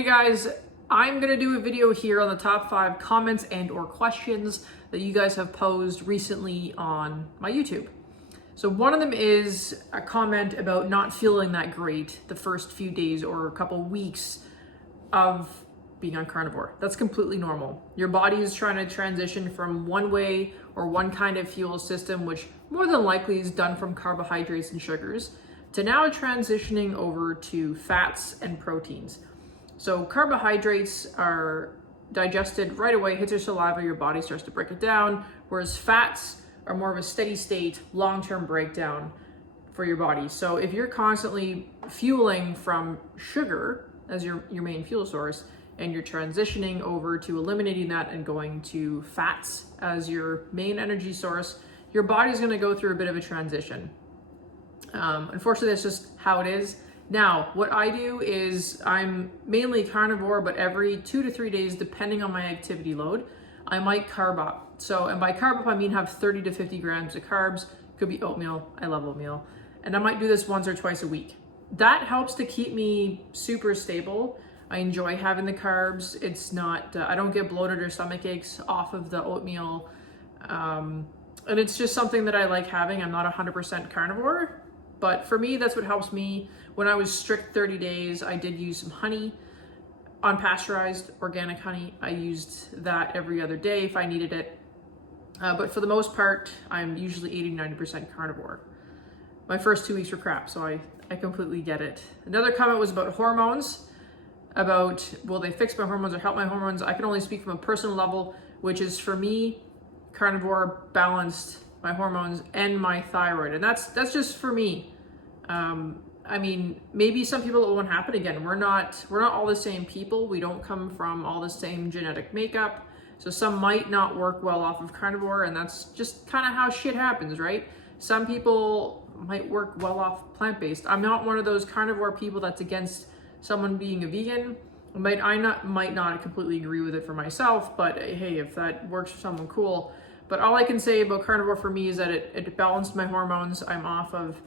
Hey guys, I'm gonna do a video here on the top 5 comments and or questions that you guys have posed recently on my YouTube. So one of them is a comment about not feeling that great the first few days or a couple weeks of being on carnivore. That's completely normal. Your body is trying to transition from one way or one kind of fuel system, which more than likely is done from carbohydrates and sugars, to now transitioning over to fats and proteins. So carbohydrates are digested right away, hits your saliva, your body starts to break it down, whereas fats are more of a steady state, long-term breakdown for your body. So if you're constantly fueling from sugar as your main fuel source, and you're transitioning over to eliminating that and going to fats as your main energy source, your body's gonna go through a bit of a transition. Unfortunately, that's just how it is. Now, what I do is I'm mainly carnivore, but every 2 to 3 days, depending on my activity load, I might carb up. So, and by carb up, I mean have 30 to 50 grams of carbs. Could be oatmeal, I love oatmeal. And I might do this once or twice a week. That helps to keep me super stable. I enjoy having the carbs. It's not, I don't get bloated or stomach aches off of the oatmeal. And it's just something that I like having. I'm not 100% carnivore, but for me, that's what helps me. When I was strict 30 days, I did use some honey, unpasteurized organic honey. I used that every other day if I needed it. But for the most part, I'm usually 80-90% carnivore. My first 2 weeks were crap, so I completely get it. Another comment was about hormones, about will they fix my hormones or help my hormones? I can only speak from a personal level, which is for me, carnivore balanced my hormones and my thyroid, and that's just for me. I mean, maybe some people it won't happen again. We're not all the same people. We don't come from all the same genetic makeup. So some might not work well off of carnivore, and that's just kind of how shit happens, right? Some people might work well off plant-based. I'm not one of those carnivore people that's against someone being a vegan. I might not completely agree with it for myself, but hey, if that works for someone, cool. But all I can say about carnivore for me is that it balanced my hormones. I'm off of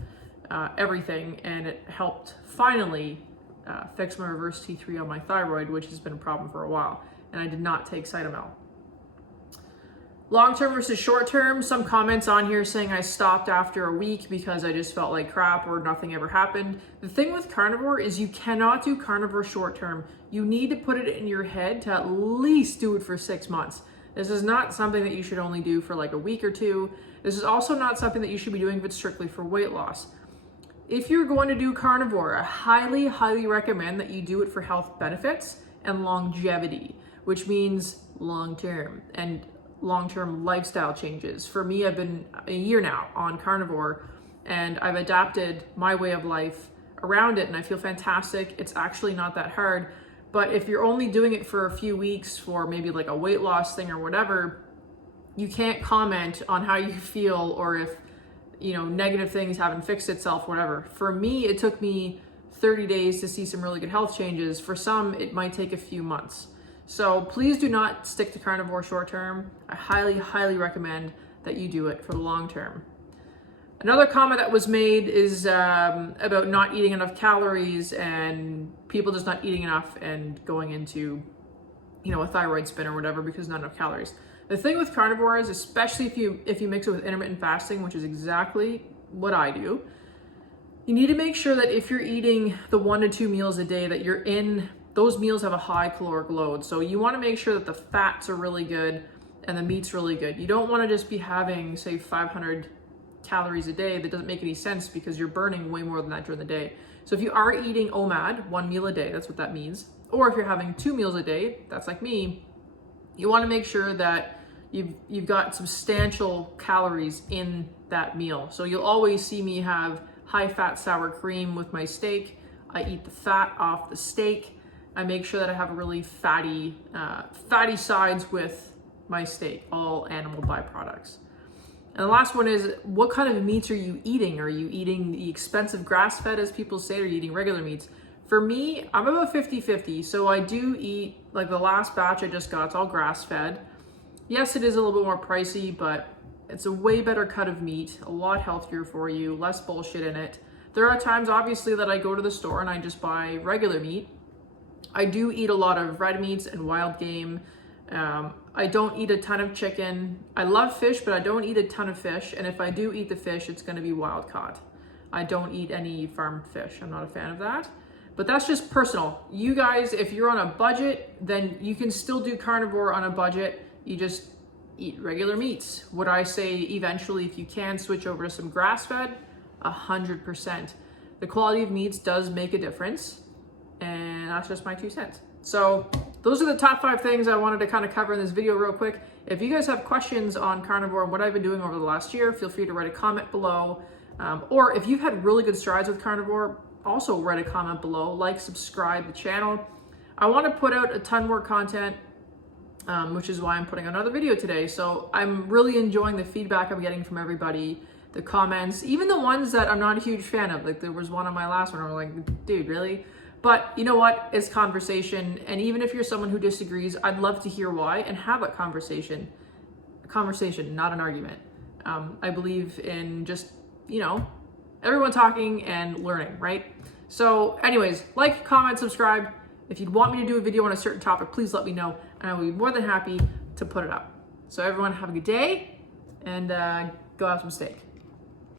everything, and it helped finally fix my reverse T3 on my thyroid, which has been a problem for a while, and I did not take Cytomel. Long-term versus short-term, some comments on here saying I stopped after a week because I just felt like crap or nothing ever happened. The thing with carnivore is you cannot do carnivore short-term. You need to put it in your head to at least do it for 6 months. This is not something that you should only do for like a week or two. This is also not something that you should be doing if it's strictly for weight loss. If you're going to do carnivore, I highly, highly recommend that you do it for health benefits and longevity, which means long-term and long-term lifestyle changes. For me, I've been a year now on carnivore, and I've adapted my way of life around it, and I feel fantastic. It's actually not that hard. But if you're only doing it for a few weeks for maybe like a weight loss thing or whatever, you can't comment on how you feel or if, negative things haven't fixed itself, whatever. For me, it took me 30 days to see some really good health changes. For some, it might take a few months. So please do not stick to carnivore short term. I highly, highly recommend that you do it for the long term. Another comment that was made is about not eating enough calories and people just not eating enough and going into, a thyroid spin or whatever because not enough calories. The thing with carnivore is, especially if you mix it with intermittent fasting, which is exactly what I do, you need to make sure that if you're eating the 1 to 2 meals a day that those meals have a high caloric load. So you want to make sure that the fats are really good and the meat's really good. You don't want to just be having, say, 500 calories a day. That doesn't make any sense because you're burning way more than that during the day. So if you are eating OMAD, 1 meal a day, that's what that means. Or if you're having 2 meals a day, that's like me, you want to make sure that you've got substantial calories in that meal. So you'll always see me have high fat sour cream with my steak. I eat the fat off the steak. I make sure that I have really fatty sides with my steak, all animal byproducts. And the last one is, what kind of meats are you eating? Are you eating the expensive grass-fed, as people say, or are you eating regular meats? For me, I'm about 50-50. So I do eat, like the last batch I just got, it's all grass-fed. Yes, it is a little bit more pricey, but it's a way better cut of meat, a lot healthier for you, less bullshit in it. There are times, obviously, that I go to the store and I just buy regular meat. I do eat a lot of red meats and wild game. I don't eat a ton of chicken. I love fish, but I don't eat a ton of fish. And if I do eat the fish, it's going to be wild caught. I don't eat any farmed fish. I'm not a fan of that. But that's just personal. You guys, if you're on a budget, then you can still do carnivore on a budget. You just eat regular meats. Would I say eventually, if you can, switch over to some grass-fed? 100%. The quality of meats does make a difference. And that's just my 2 cents. So those are the top 5 things I wanted to kind of cover in this video real quick. If you guys have questions on carnivore and what I've been doing over the last year, feel free to write a comment below. Or if you've had really good strides with carnivore, also write a comment below, like, subscribe the channel. I want to put out a ton more content, which is why I'm putting another video today. So I'm really enjoying the feedback I'm getting from everybody, the comments, even the ones that I'm not a huge fan of. Like there was one on my last one where I'm like, dude, really? But you know what? It's conversation. And even if you're someone who disagrees, I'd love to hear why and have a conversation. A conversation, not an argument. I believe in just, everyone talking and learning, right? So anyways, like, comment, subscribe. If you'd want me to do a video on a certain topic, please let me know. And I will be more than happy to put it up. So everyone have a good day and go have some steak.